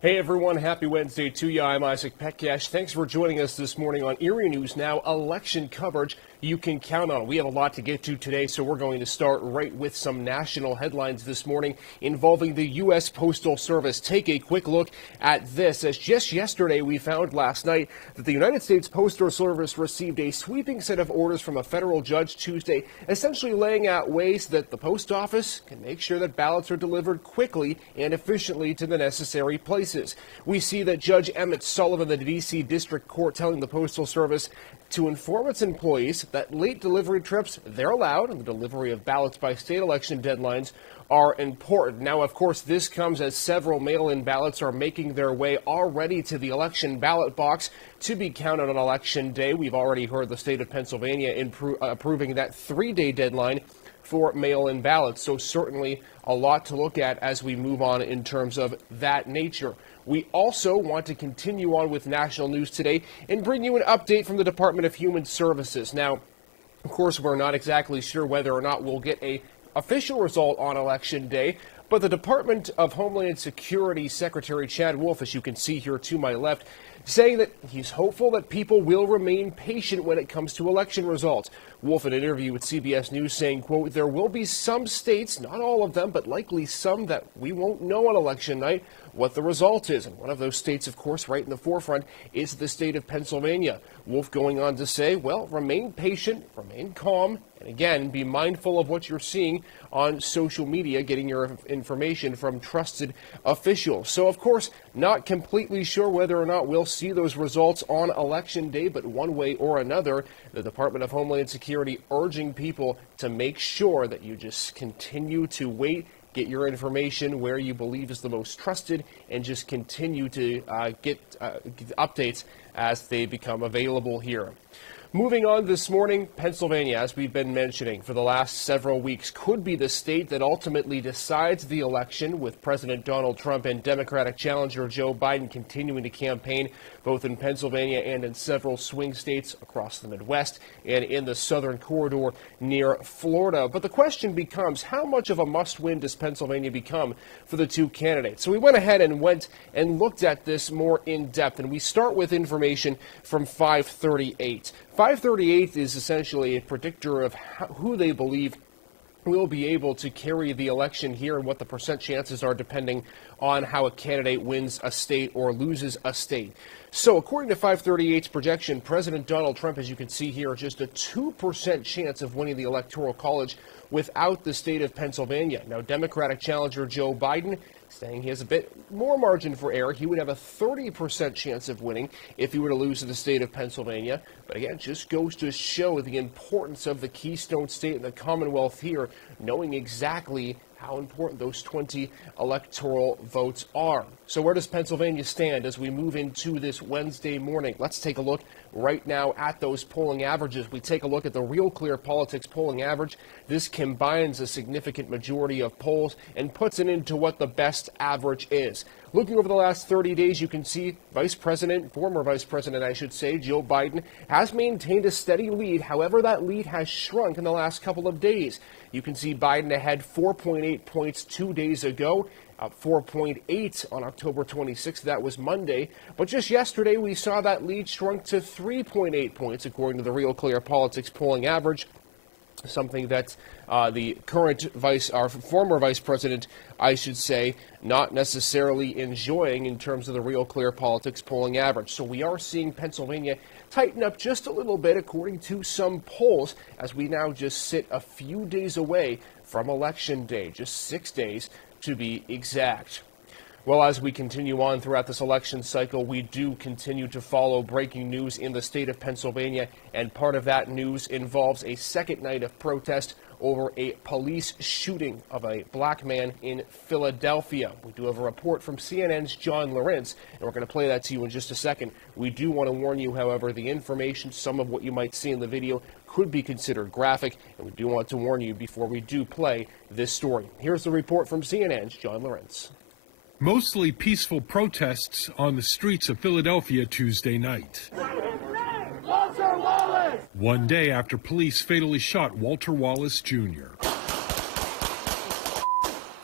Hey everyone, happy Wednesday to you. I'm Isaac Petcash. Thanks for joining us this morning on Erie News Now, election coverage you can count on. We have a lot to get to today, so we're going to start right with some national headlines this morning involving the U.S. Postal Service. Take a quick look at this, as just yesterday we found last night that the United States Postal Service received a sweeping set of orders from a federal judge Tuesday, essentially laying out ways that the post office can make sure that ballots are delivered quickly and efficiently to the necessary places. We see that Judge Emmett Sullivan of the D.C. District Court telling the Postal Service to inform its employees that late delivery trips, they're allowed, and the delivery of ballots by state election deadlines are important. Now, of course, this comes as several mail-in ballots are making their way already to the election ballot box to be counted on Election Day. We've already heard the state of Pennsylvania approving that 3-day deadline for mail-in ballots. So certainly a lot to look at as we move on in terms of that nature. We also want to continue on with national news today and bring you an update from the Department of Human Services. Now, of course, we're not exactly sure whether or not we'll get an official result on Election Day, but the Department of Homeland Security Secretary Chad Wolf, as you can see here to my left, saying that he's hopeful that people will remain patient when it comes to election results. Wolf, in an interview with CBS News, saying, quote, there will be some states, not all of them, but likely some, that we won't know on election night what the result is. And one of those states, of course, right in the forefront is the state of Pennsylvania. Wolf going on to say, well, remain patient, remain calm, and again, be mindful of what you're seeing on social media, getting your information from trusted officials. So, of course, not completely sure whether or not we'll see those results on Election Day, but one way or another, the Department of Homeland Security urging people to make sure that you just continue to wait, get your information where you believe is the most trusted, and just continue to get updates as they become available here. Moving on this morning, Pennsylvania, as we've been mentioning for the last several weeks, could be the state that ultimately decides the election, with President Donald Trump and Democratic challenger Joe Biden continuing to campaign both in Pennsylvania and in several swing states across the Midwest and in the southern corridor near Florida. But the question becomes, how much of a must-win does Pennsylvania become for the two candidates? So we went ahead and looked at this more in depth, and we start with information from 538. 538 is essentially a predictor of who they believe will be able to carry the election here and what the percent chances are depending on how a candidate wins a state or loses a state. So according to 538's projection, President Donald Trump, as you can see here, just a 2% chance of winning the Electoral College without the state of Pennsylvania. Now, Democratic challenger Joe Biden saying he has a bit more margin for error. He would have a 30% chance of winning if he were to lose to the state of Pennsylvania. But again, just goes to show the importance of the Keystone State and the Commonwealth here, knowing exactly how important those 20 electoral votes are. So where does Pennsylvania stand as we move into this Wednesday morning? Let's take a look right now at those polling averages. We take a look at the Real Clear Politics polling average. This combines a significant majority of polls and puts it into what the best average is. Looking over the last 30 days, you can see former Vice President, I should say, Joe Biden has maintained a steady lead. However, that lead has shrunk in the last couple of days. You can see Biden ahead 4.8 points 2 days ago, up 4.8 on October 26th. That was Monday. But just yesterday, we saw that lead shrunk to 3.8 points, according to the Real Clear Politics polling average. Something that the former vice president, I should say, not necessarily enjoying in terms of the Real Clear Politics polling average. So we are seeing Pennsylvania tighten up just a little bit, according to some polls, as we now just sit a few days away from Election Day, just 6 days to be exact. Well, as we continue on throughout this election cycle, we do continue to follow breaking news in the state of Pennsylvania, and part of that news involves a second night of protest over a police shooting of a black man in Philadelphia. We do have a report from CNN's John Lawrence, and we're going to play that to you in just a second. We do want to warn you, however, the information, some of what you might see in the video, could be considered graphic, and we do want to warn you before we do play this story. Here's the report from CNN's John Lawrence. Mostly peaceful protests on the streets of Philadelphia Tuesday night. One day after police fatally shot Walter Wallace Jr.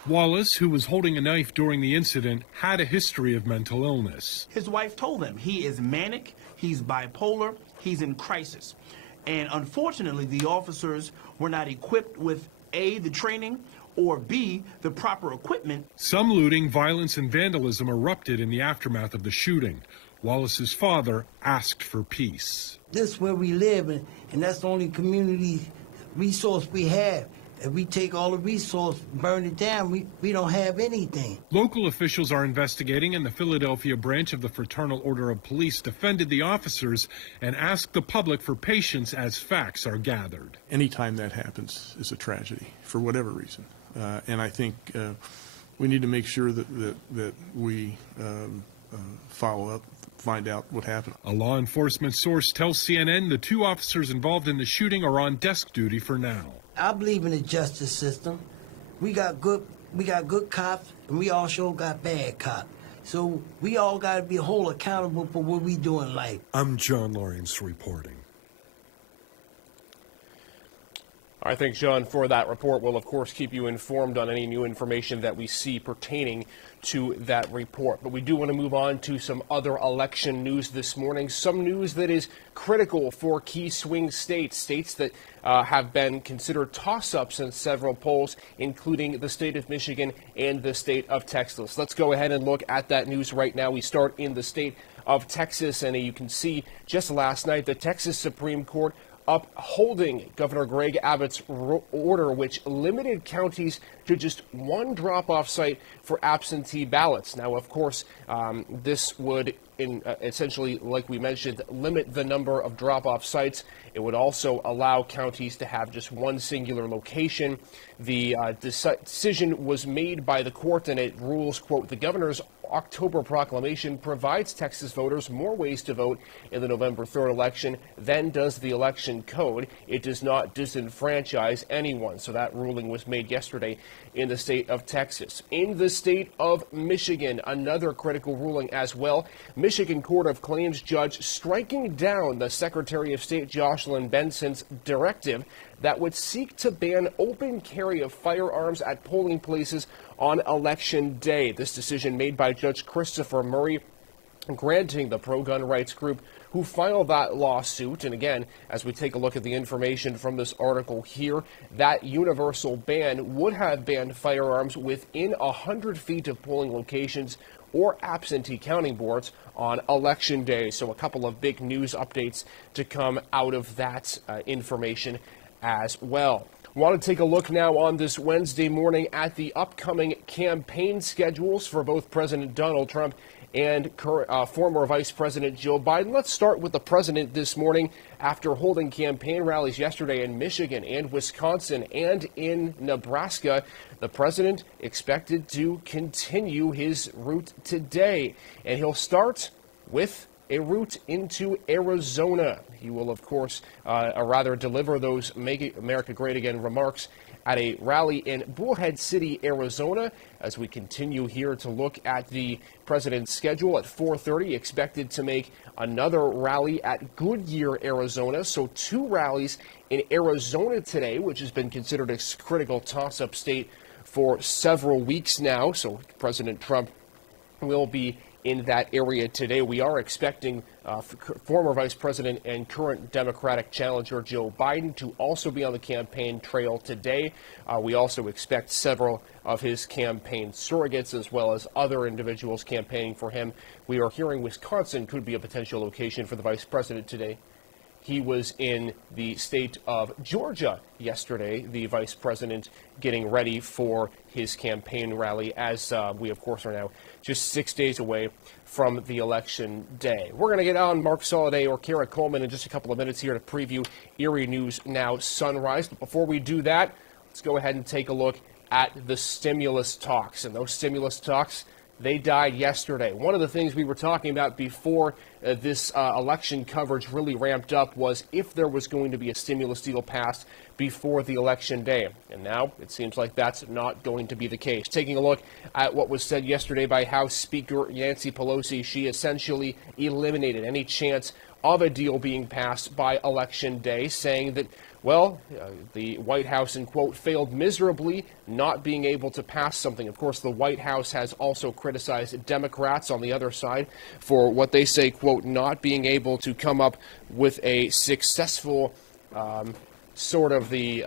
Wallace, who was holding a knife during the incident, had a history of mental illness. His wife told him he is manic, he's bipolar, he's in crisis. And unfortunately, the officers were not equipped with A, the training, or B, the proper equipment. Some looting, violence, and vandalism erupted in the aftermath of the shooting. Wallace's father asked for peace. This is where we live, and that's the only community resource we have. If we take all the resource, burn it down, we don't have anything. Local officials are investigating, and the Philadelphia branch of the Fraternal Order of Police defended the officers and asked the public for patience as facts are gathered. Anytime that happens is a tragedy, for whatever reason. And I think we need to make sure that we follow up, find out what happened. A law enforcement source tells CNN the two officers involved in the shooting are on desk duty for now. I believe in the justice system. We got good cops, and we also got bad cops. So we all got to be whole accountable for what we do in life. I'm John Lawrence reporting. I thank John for that report. We'll, of course, keep you informed on any new information that we see pertaining to that report. But we do want to move on to some other election news this morning. Some news that is critical for key swing states that have been considered toss-ups in several polls, including the state of Michigan and the state of Texas. Let's go ahead and look at that news right now. We start in the state of Texas, and you can see just last night the Texas Supreme Court upholding Governor Greg Abbott's order, which limited counties to just one drop-off site for absentee ballots. Now, of course, this would essentially, like we mentioned, limit the number of drop-off sites. It would also allow counties to have just one singular location. The decision was made by the court, and it rules, quote, the governor's October proclamation provides Texas voters more ways to vote in the November 3rd election than does the election code. It does not disenfranchise anyone. So that ruling was made yesterday in the state of Texas. In the state of Michigan, another critical ruling as well. Michigan Court of Claims judge striking down the Secretary of State Jocelyn Benson's directive that would seek to ban open carry of firearms at polling places on Election Day. This decision made by Judge Christopher Murray, granting the pro-gun rights group who filed that lawsuit. And again, as we take a look at the information from this article here, that universal ban would have banned firearms within 100 feet of polling locations or absentee counting boards on Election Day. So a couple of big news updates to come out of that information as well. Want to take a look now on this Wednesday morning at the upcoming campaign schedules for both President Donald Trump and former Vice President Joe Biden. Let's start with the president this morning after holding campaign rallies yesterday in Michigan and Wisconsin and in Nebraska. The president expected to continue his route today, and he'll start with a route into Arizona. He will, of course, deliver those Make America Great Again remarks at a rally in Bullhead City, Arizona. As we continue here to look at the president's schedule at 4:30, expected to make another rally at Goodyear, Arizona. So 2 rallies in Arizona today, which has been considered a critical toss-up state for several weeks now. So President Trump will be in that area today. We are expecting former Vice President and current Democratic challenger Joe Biden to also be on the campaign trail today. We also expect several of his campaign surrogates as well as other individuals campaigning for him. We are hearing Wisconsin could be a potential location for the Vice President today. He was in the state of Georgia yesterday, the Vice President getting ready for his campaign rally as we, of course, are now just 6 days away from the election day. We're going to get on Mark Soliday or Kara Coleman in just a couple of minutes here to preview Erie News Now Sunrise. But before we do that, let's go ahead and take a look at the stimulus talks. And those stimulus talks, they died yesterday. One of the things we were talking about before this election coverage really ramped up was if there was going to be a stimulus deal passed before the election day. And now it seems like that's not going to be the case. Taking a look at what was said yesterday by House Speaker Nancy Pelosi, she essentially eliminated any chance of a deal being passed by election day, saying that well, the White House, in quote, failed miserably, not being able to pass something. Of course, the White House has also criticized Democrats on the other side for what they say, quote, not being able to come up with a successful sort of the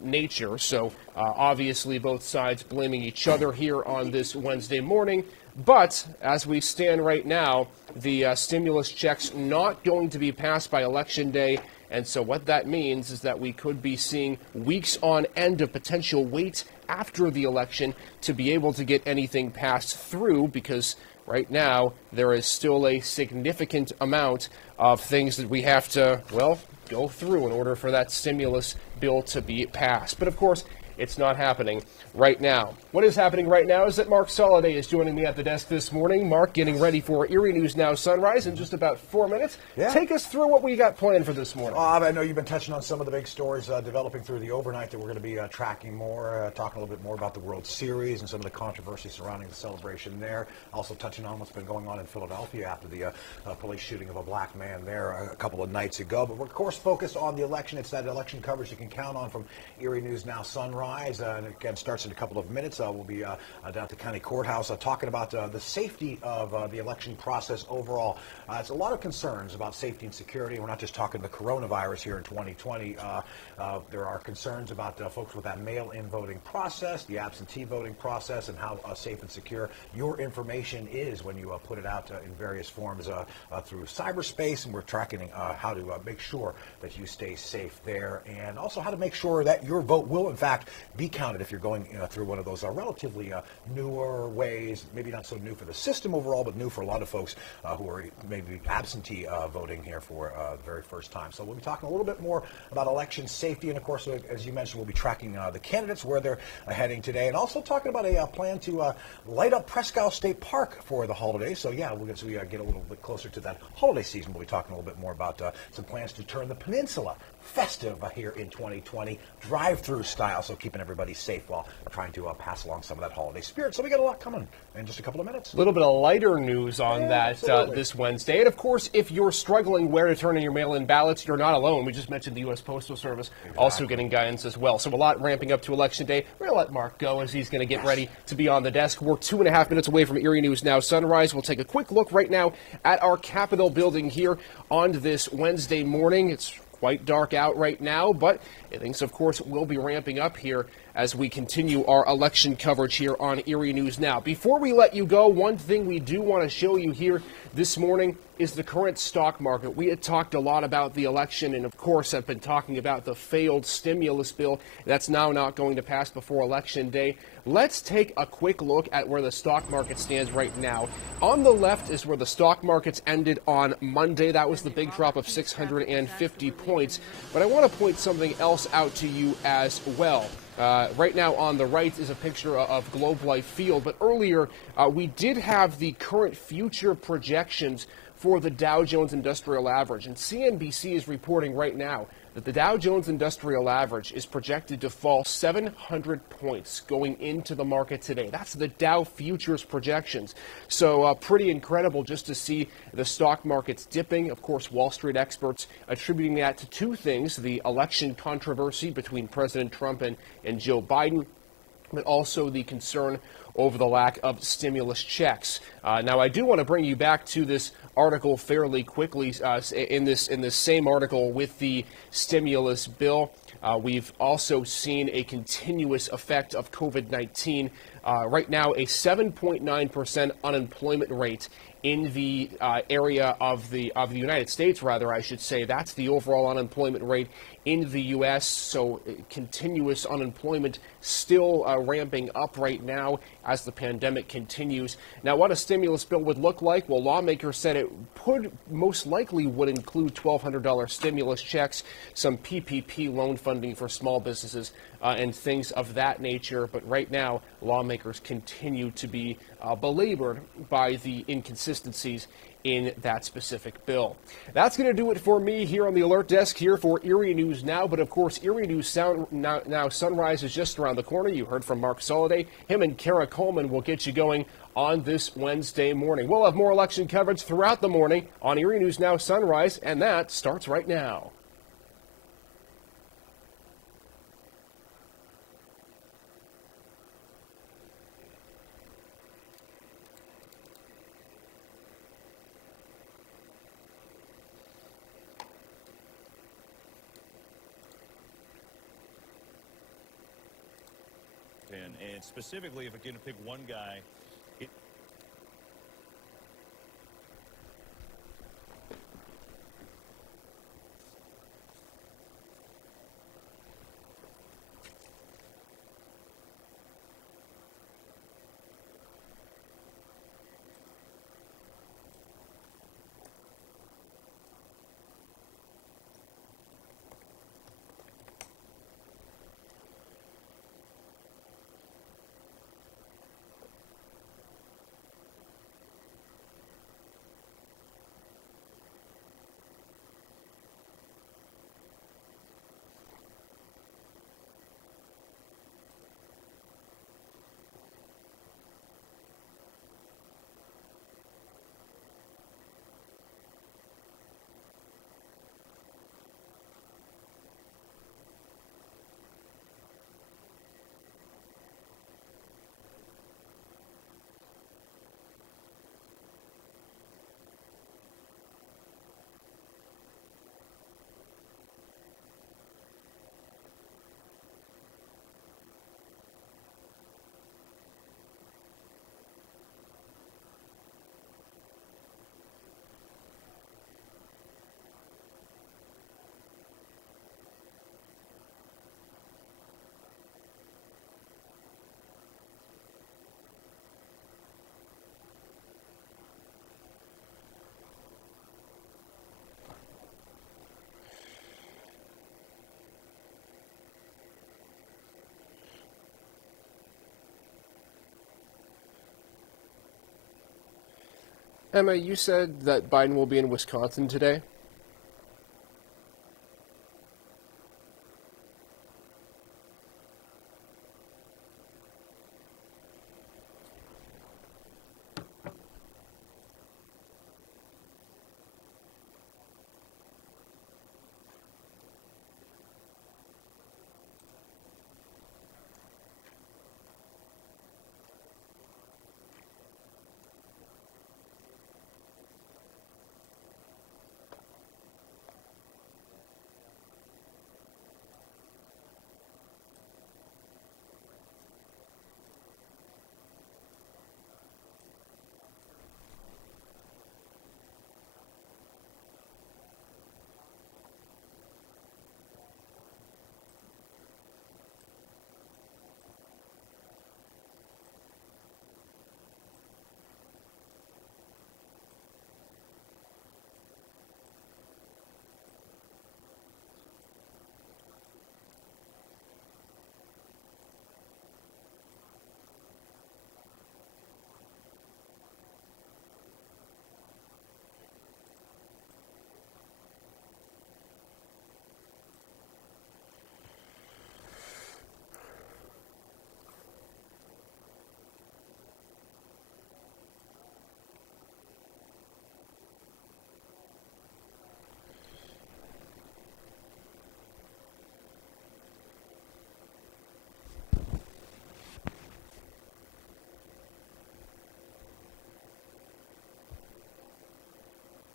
nature. So obviously both sides blaming each other here on this Wednesday morning. But as we stand right now, the stimulus checks not going to be passed by Election Day. And so what that means is that we could be seeing weeks on end of potential wait after the election to be able to get anything passed through, because right now there is still a significant amount of things that we have to, well, go through in order for that stimulus bill to be passed. But of course, it's not happening right now. What is happening right now is that Mark Soliday is joining me at the desk this morning. Mark, getting ready for Erie News Now Sunrise in just about 4 minutes. Yeah. Take us through what we got planned for this morning. I know you've been touching on some of the big stories developing through the overnight that we're going to be tracking more, talking a little bit more about the World Series and some of the controversy surrounding the celebration there. Also touching on what's been going on in Philadelphia after the police shooting of a black man there a couple of nights ago. But we're, of course, focused on the election. It's that election coverage you can count on from Erie News Now Sunrise. And again, starts in a couple of minutes. We'll be down at the county courthouse talking about the safety of the election process overall. It's a lot of concerns about safety and security. We're not just talking the coronavirus here in 2020. There are concerns about folks with that mail-in voting process, the absentee voting process, and how safe and secure your information is when you put it out in various forms through cyberspace. And we're tracking how to make sure that you stay safe there, and also how to make sure that your vote will, in fact, be counted if you're going through one of those relatively newer ways, maybe not so new for the system overall, but new for a lot of folks who are maybe absentee voting here for the very first time. So we'll be talking a little bit more about election safety, and of course, as you mentioned, we'll be tracking the candidates, where they're heading today, and also talking about a plan to light up Presque State Park for the holidays. So yeah, as we get a little bit closer to that holiday season, we'll be talking a little bit more about some plans to turn the peninsula festive here in 2020, drive-through style, so keeping everybody safe while trying to pass along some of that holiday spirit. So we got a lot coming in just a couple of minutes. A little bit of lighter news on that this Wednesday. And of course, if you're struggling where to turn in your mail-in ballots, you're not alone. We just mentioned the U.S. Postal Service also getting guidance as well. So a lot ramping up to Election Day. We're going to let Mark go as he's going to get ready to be on the desk. We're 2.5 minutes away from Erie News Now Sunrise. We'll take a quick look right now at our Capitol building here on this Wednesday morning. It's quite dark out right now, but things, of course, will be ramping up here as we continue our election coverage here on Erie News Now. Before we let you go, one thing we do want to show you here this morning is the current stock market. We had talked a lot about the election, and of course have been talking about the failed stimulus bill that's now not going to pass before Election Day. Let's take a quick look at where the stock market stands right now. On the left is where the stock markets ended on Monday. That was the big drop of 650 points. But I want to point something else out to you as well. Right now on the right is a picture of Globe Life Field, but earlier we did have the current future projections for the Dow Jones Industrial Average, and CNBC is reporting right now that the Dow Jones Industrial Average is projected to fall 700 points going into the market today. That's the Dow Futures projections. So pretty incredible just to see the stock markets dipping. Of course, Wall Street experts attributing that to two things: the election controversy between President Trump and Joe Biden, but also the concern over the lack of stimulus checks. Now, I do want to bring you back to this article fairly quickly. In this same article with the stimulus bill, we've also seen a continuous effect of COVID-19. Right now, a 7.9% unemployment rate in the area of the United States, rather, I should say. That's the overall unemployment rate in the U.S., so continuous unemployment still ramping up right now as the pandemic continues. Now, what a stimulus bill would look like? Well, lawmakers said it most likely would include $1,200 stimulus checks, some PPP loan funding for small businesses, and things of that nature. But right now, lawmakers continue to be belabored by the inconsistencies in that specific bill. That's going to do it for me here on the alert desk here for Erie News Now. But of course, Erie News Now Sunrise is just around the corner. You heard from Mark Soliday. Him and Kara Coleman will get you going on this Wednesday morning. We'll have more election coverage throughout the morning on Erie News Now Sunrise, and that starts right now. in. And specifically, if I can pick one guy, Emma, you said that Biden will be in Wisconsin today.